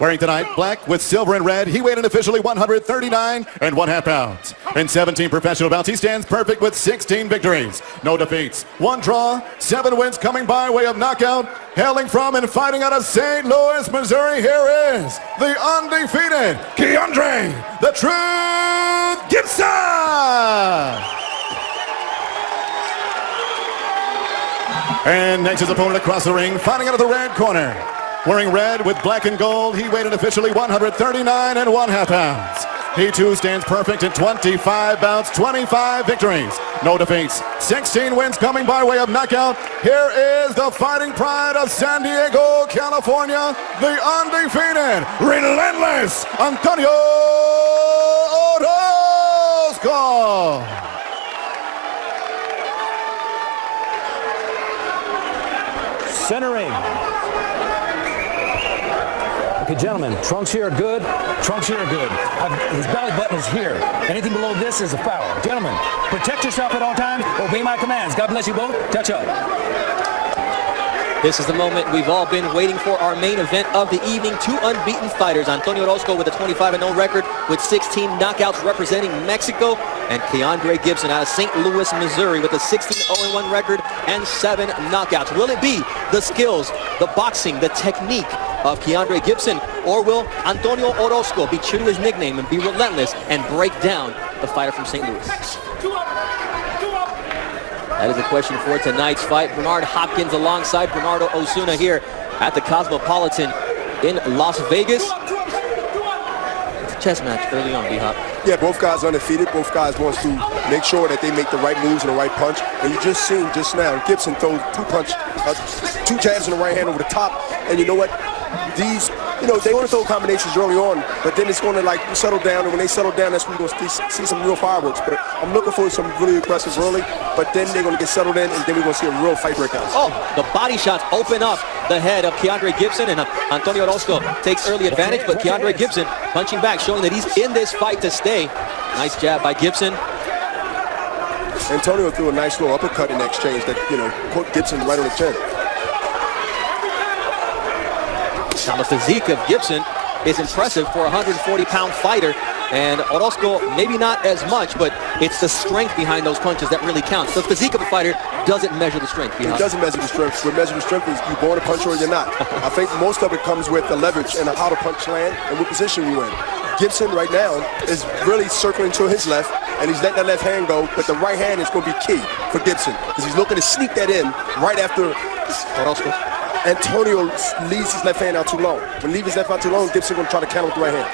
Wearing tonight black with silver and red, he weighed in officially 139 1/2 pounds. In 17 professional bouts, he stands perfect with 16 victories, no defeats, 1 draw, 7 wins coming by way of knockout. Hailing from and fighting out of St. Louis, Missouri, here is the undefeated Keandre "The Truth" Gibson! And next his opponent across the ring, fighting out of the red corner. Wearing red with black and gold, he weighed in officially 139 1/2 pounds. He too stands perfect in 25 bouts, 25 victories, no defeats, 16 wins coming by way of knockout. Here is the fighting pride of San Diego, California, the undefeated, relentless Antonio Orozco. Centering. Okay, gentlemen, trunks here are good. Trunks here are good. His belly button is here. Anything below this is a foul. Gentlemen, protect yourself at all times. Obey my commands. God bless you both. Touch up. This is the moment we've all been waiting for, our main event of the evening. 2 unbeaten fighters, Antonio Orozco with a 25-0 record with 16 knockouts representing Mexico, and Keandre Gibson out of St. Louis, Missouri with a 16-0-1 record and 7 knockouts. Will it be the skills, the boxing, the technique of Keandre Gibson, or will Antonio Orozco be true to his nickname and be relentless and break down the fighter from St. Louis? That is a question for tonight's fight. Bernard Hopkins alongside Bernardo Osuna here at the Cosmopolitan in Las Vegas. It's a chess match early on, B-Hop. Yeah, both guys undefeated. Both guys want to make sure that they make the right moves and the right punch. And you just seen just now, Gibson throws 2 jabs in the right hand over the top. And you know what? These, they want to throw combinations early on, but then it's going to like settle down. And when they settle down, that's when we're going to see some real fireworks. But I'm looking for some really aggressive early, but then they're going to get settled in, and then we're going to see a real fight break out. Oh, the body shots open up the head of Keandre Gibson, and Antonio Orozco takes early advantage, but Keandre Gibson punching back, showing that he's in this fight to stay. Nice jab by Gibson. Antonio threw a nice little uppercut in the exchange that, put Gibson right on the chin. Now the physique of Gibson is impressive for a 140-pound fighter, and Orozco maybe not as much, but it's the strength behind those punches that really counts. The physique of a fighter doesn't measure the strength. It doesn't measure the strength. What measures the strength is you're born a puncher or you're not. I think most of it comes with the leverage and how the punch land and what position you in. Gibson right now is really circling to his left, and he's letting that left hand go, but the right hand is going to be key for Gibson because he's looking to sneak that in right after Orozco. Antonio leaves his left hand out too long. When he leaves his left out too long, Gibson going to try to counter with the right hand.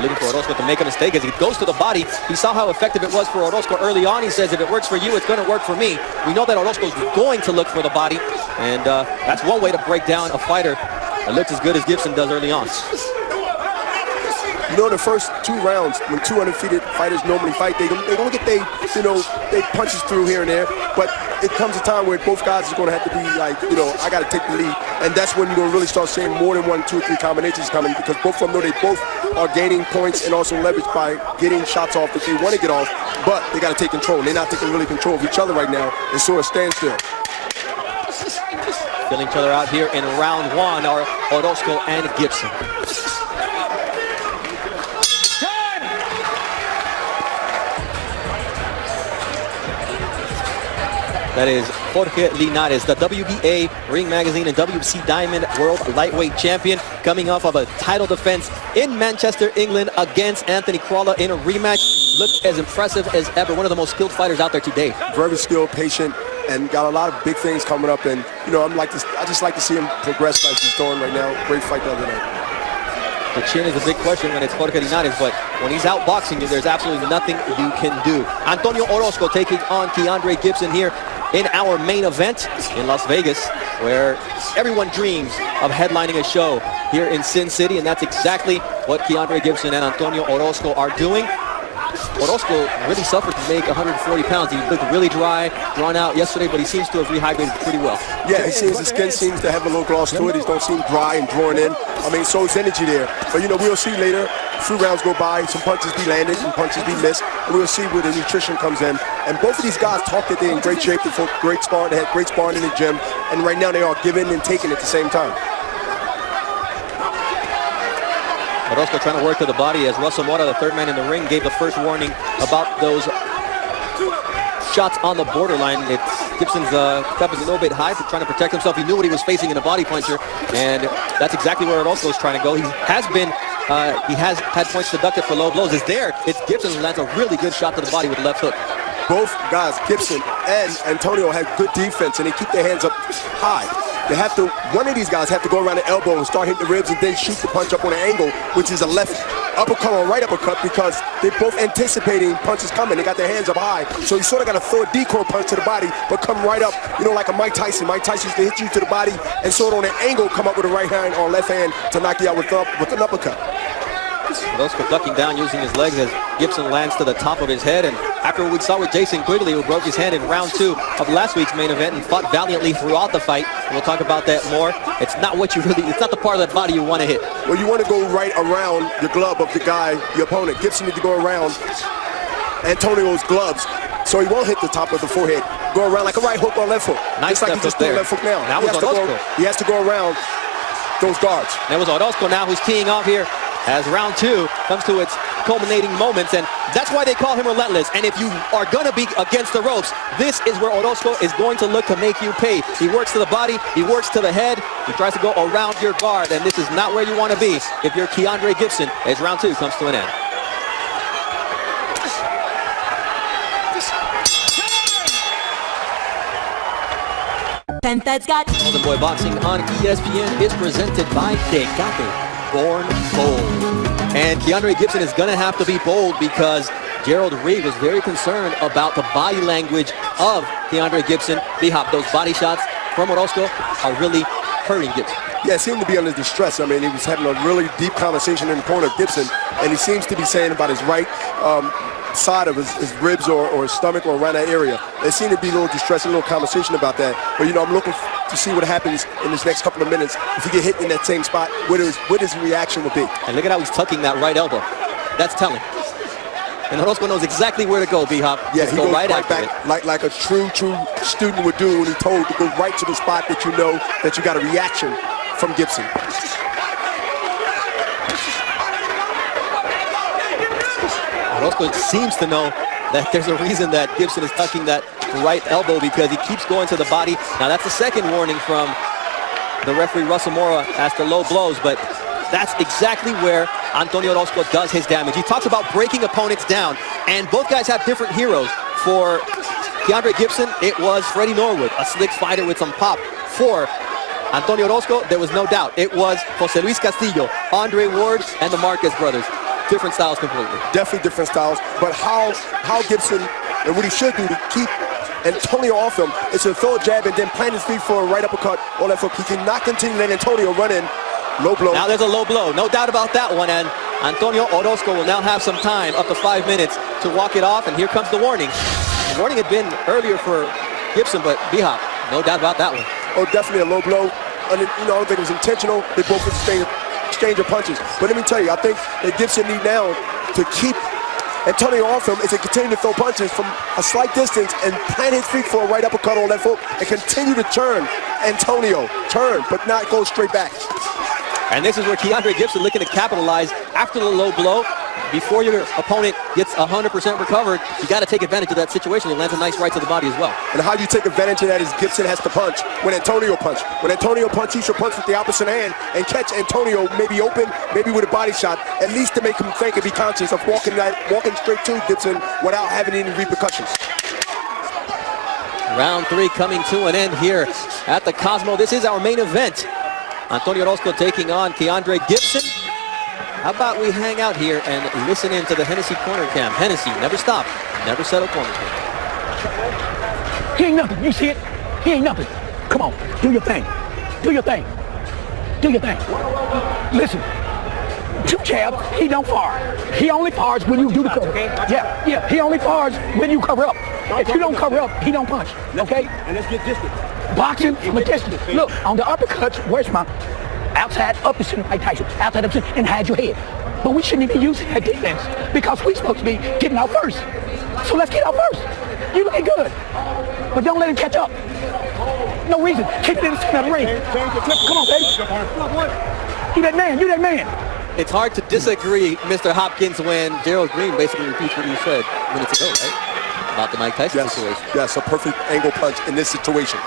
Looking for Orozco to make a mistake as he goes to the body. He saw how effective it was for Orozco early on. He says, if it works for you, it's going to work for me. We know that Orozco's going to look for the body, and that's one way to break down a fighter that looks as good as Gibson does early on. The first 2 rounds, when 2 undefeated fighters normally fight, they're going to get they punches through here and there, but it comes a time where both guys are going to have to be like, I got to take the lead, and that's when you're going to really start seeing more than 1, 2, 3 combinations coming, because both of them know they both are gaining points and also leverage by getting shots off that they want to get off, but they got to take control. They're not taking really control of each other right now. It's sort of standstill. Filling each other out here in round 1 are Orozco and Gibson. That is Jorge Linares, the WBA Ring Magazine and WBC Diamond World Lightweight Champion, coming off of a title defense in Manchester, England against Anthony Crawler in a rematch. Looked as impressive as ever. One of the most skilled fighters out there today. Very skilled, patient, and got a lot of big things coming up. And, I just like to see him progress like he's doing right now. Great fight the other night. The chin is a big question when it's Jorge Linares, but when he's out boxing you, there's absolutely nothing you can do. Antonio Orozco taking on Keandre Gibson here in our main event in Las Vegas, where everyone dreams of headlining a show here in Sin City, and that's exactly what Keandre Gibson and Antonio Orozco are doing. Orozco really suffered to make 140 pounds. He looked really dry, drawn out yesterday, but he seems to have rehydrated pretty well. Yeah, his skin seems to have a little gloss to it. He don't seem dry and drawn in. So it's energy there. But, we'll see later. A few rounds go by, some punches be landed, some punches be missed. And we'll see where the nutrition comes in. And both of these guys talk that they're in great shape. They fought great sparring. They had great sparring in the gym. And right now they are giving and taking at the same time. Orozco trying to work to the body as Russell Mora, the third man in the ring, gave the first warning about those shots on the borderline. Gibson's step is a little bit high for trying to protect himself. He knew what he was facing in a body puncher, and that's exactly where Orozco is trying to go. He has had points deducted for low blows. It's Gibson who lands a really good shot to the body with the left hook. Both guys, Gibson and Antonio, have good defense, and they keep their hands up high. One of these guys have to go around the elbow and start hitting the ribs and then shoot the punch up on an angle, which is a left uppercut or right uppercut, because they're both anticipating punches coming. They got their hands up high. So you sort of got to throw a decoy punch to the body, but come right up, like a Mike Tyson. Mike Tyson used to hit you to the body and sort of on an angle come up with a right hand or left hand to knock you out with an uppercut. Orozco ducking down using his legs as Gibson lands to the top of his head. And after what we saw with Jason Quigley, who broke his hand in round 2 of last week's main event and fought valiantly throughout the fight, and we'll talk about that more. It's not the part of the body you want to hit. Well, you want to go right around the glove of the guy, your opponent. Gibson needs to go around Antonio's gloves so he won't hit the top of the forehead. Go around like a right hook or left hook. Nice like he just threw a left hook now. He has to go around those guards. That was Orozco now who's teeing off here as round 2 comes to its culminating moments, and that's why they call him relentless. And if you are going to be against the ropes, this is where Orozco is going to look to make you pay. He works to the body, he works to the head, he tries to go around your guard, and this is not where you want to be if you're Keandre Gibson as round 2 comes to an end. Golden Boy Boxing on ESPN is presented by Tecate. Born bold. And Keandre Gibson is going to have to be bold because Gerald Reed was very concerned about the body language of Keandre Gibson. B-Hop, those body shots from Orozco are really hurting Gibson. Yeah, it seemed to be under distress. I mean, he was having a really deep conversation in the corner of Gibson, and he seems to be saying about his right side of his ribs or his stomach or around that area. There seemed to be a little distress, a little conversation about that. But, I'm looking to see what happens in this next couple of minutes. If he get hit in that same spot, what his reaction will be. And look at how he's tucking that right elbow. That's telling. And Orozco knows exactly where to go, B-Hop. Yeah, he goes right back like a true student would do when he told to go right to the spot that you know that you got a reaction from Gibson. Orozco seems to know that there's a reason that Gibson is tucking that right elbow, because he keeps going to the body. Now that's the second warning from the referee Russell Mora as to low blows, but that's exactly where Antonio Orozco does his damage. He talks about breaking opponents down, and both guys have different heroes. For Keandre Gibson, it was Freddie Norwood, a slick fighter with some pop. For Antonio Orozco, there was no doubt. It was Jose Luis Castillo, Andre Ward, and the Marquez brothers. Different styles completely. Definitely different styles, but how Gibson, and what he should do to keep Antonio off him, is to throw a jab and then plant his feet for a right uppercut or left hook. He cannot continue letting Antonio run in. Low blow. Now there's a low blow, no doubt about that one, and Antonio Orozco will now have some time, up to 5 minutes, to walk it off, and here comes the warning. The warning had been earlier for Gibson, but B-Hop, no doubt about that one. Oh, definitely a low blow. And I don't think it was intentional. They both exchange of punches. But let me tell you, I think that Gibson need now to keep Antonio off him is to continue to throw punches from a slight distance and plant his feet for a right uppercut or left hook and continue to turn Antonio. Turn, but not go straight back. And this is where Keandre Gibson looking to capitalize after the low blow. Before your opponent gets 100% recovered, you got to take advantage of that situation. He lands a nice right to the body as well. And how you take advantage of that is Gibson has to punch when Antonio punch. When Antonio punch, he should punch with the opposite hand and catch Antonio maybe open, maybe with a body shot, at least to make him think and be conscious of walking straight to Gibson without having any repercussions. Round 3 coming to an end here at the Cosmo. This is our main event. Antonio Orozco taking on Keandre Gibson. How about we hang out here and listen in to the Hennessy corner cam. Hennessy, never stop, never settle corner cam. He ain't nothing, you see it? He ain't nothing. Come on, do your thing. Do your thing. Do your thing. Listen, 2 jabs, he don't fire. He only fires when you do the cover. Yeah, he only fires when you cover up. If you don't cover up, he don't punch, okay? And let's get distant. Boxing from a distance. Look, on the uppercuts, where's my outside up the center, Mike Tyson, outside up the center, and hide your head. But we shouldn't even be using that defense because we're supposed to be getting out first. So let's get out first. You looking good, but don't let him catch up. No reason. Keep it in the center of the ring. Come on, baby. You that man. It's hard to disagree, Mr. Hopkins, when Gerald Green basically repeats what you said minutes ago, right? About the Mike Tyson situation. Yes, a perfect angle punch in this situation.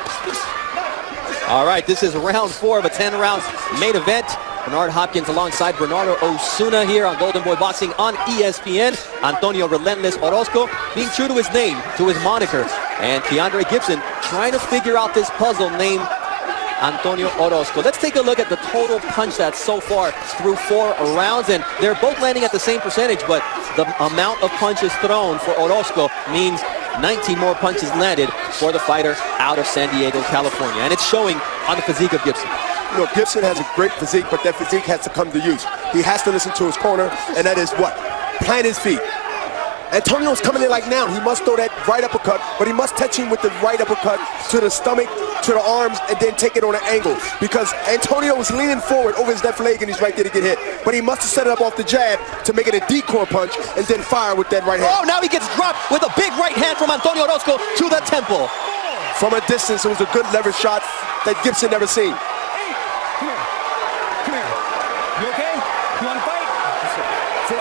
All right, this is round 4 of a 10-round main event. Bernard Hopkins alongside Bernardo Osuna here on Golden Boy Boxing on ESPN. Antonio Relentless Orozco being true to his name, to his moniker. And Keandre Gibson trying to figure out this puzzle named Antonio Orozco. Let's take a look at the total punch stats so far through 4 rounds. And they're both landing at the same percentage, but the amount of punches thrown for Orozco means 19 more punches landed for the fighter out of San Diego, California. And it's showing on the physique of Gibson. You know, Gibson has a great physique, but that physique has to come to use. He has to listen to his corner, and that is what? Plant his feet. Antonio's coming in like now. He must throw that right uppercut, but he must touch him with the right uppercut to the stomach, to the arms, and then take it on an angle. Because Antonio was leaning forward over his left leg, and he's right there to get hit. But he must have set it up off the jab to make it a decoy punch, and then fire with that right hand. Oh, now he gets dropped with a big right hand from Antonio Orozco to the temple. From a distance, it was a good leverage shot that Gibson never seen. Come here. You okay? You want to fight?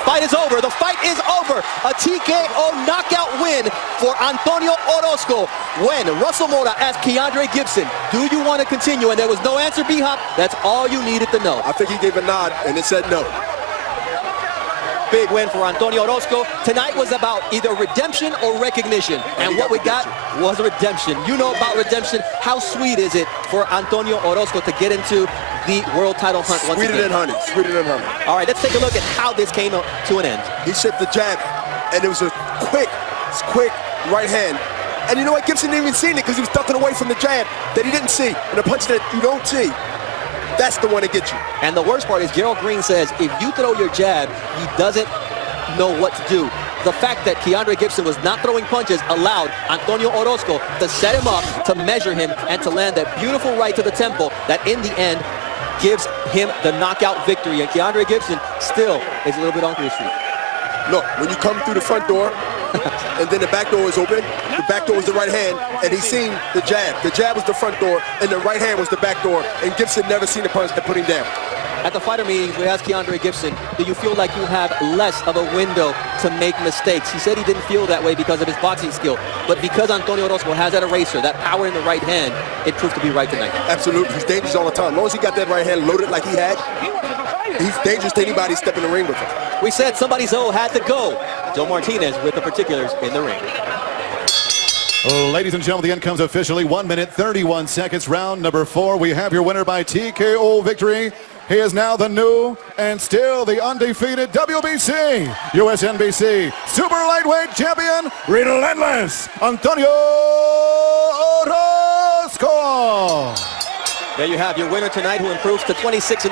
Fight is over. The fight is over. A TKO knockout win for Antonio Orozco. When Russell Mora asked Keandre Gibson, do you want to continue? And there was no answer, B-Hop. That's all you needed to know. I think he gave a nod, and it said no. Big win for Antonio Orozco. Tonight was about either redemption or recognition. And what we got was redemption. You know about redemption. How sweet is it for Antonio Orozco to get into the world title hunt once again? Sweeter than honey. Sweeter than honey. All right, let's take a look at how this came to an end. He shipped the jab, and it was a quick right hand. And you know what? Gibson didn't even see it because he was ducking away from the jab that he didn't see. And the punch that you don't see, that's the one that gets you. And the worst part is Gerald Green says if you throw your jab, he doesn't know what to do. The fact that Keandre Gibson was not throwing punches allowed Antonio Orozco to set him up, to measure him, and to land that beautiful right to the temple that in the end gives him the knockout victory. And Keandre Gibson still is a little bit on his feet. Look, when you come through the front door, and then the back door is open, the back door was the right hand, and he seen the jab. The jab was the front door, and the right hand was the back door, and Gibson never seen the punch that put him down. At the fighter meetings, we asked Keandre Gibson, do you feel like you have less of a window to make mistakes? He said he didn't feel that way because of his boxing skill, but because Antonio Orozco has that eraser, that power in the right hand, it proved to be right tonight. Absolutely, he's dangerous all the time. As long as he got that right hand loaded like he had, he's dangerous to anybody stepping in the ring with him. We said somebody's O had to go. Joe Martinez with the particulars in the ring. Ladies and gentlemen, the end comes officially. 1 minute, 31 seconds, round number 4. We have your winner by TKO victory. He is now the new and still the undefeated WBC, USNBC Super Lightweight Champion, Relentless Antonio Orozco. There you have your winner tonight, who improves to 26-0.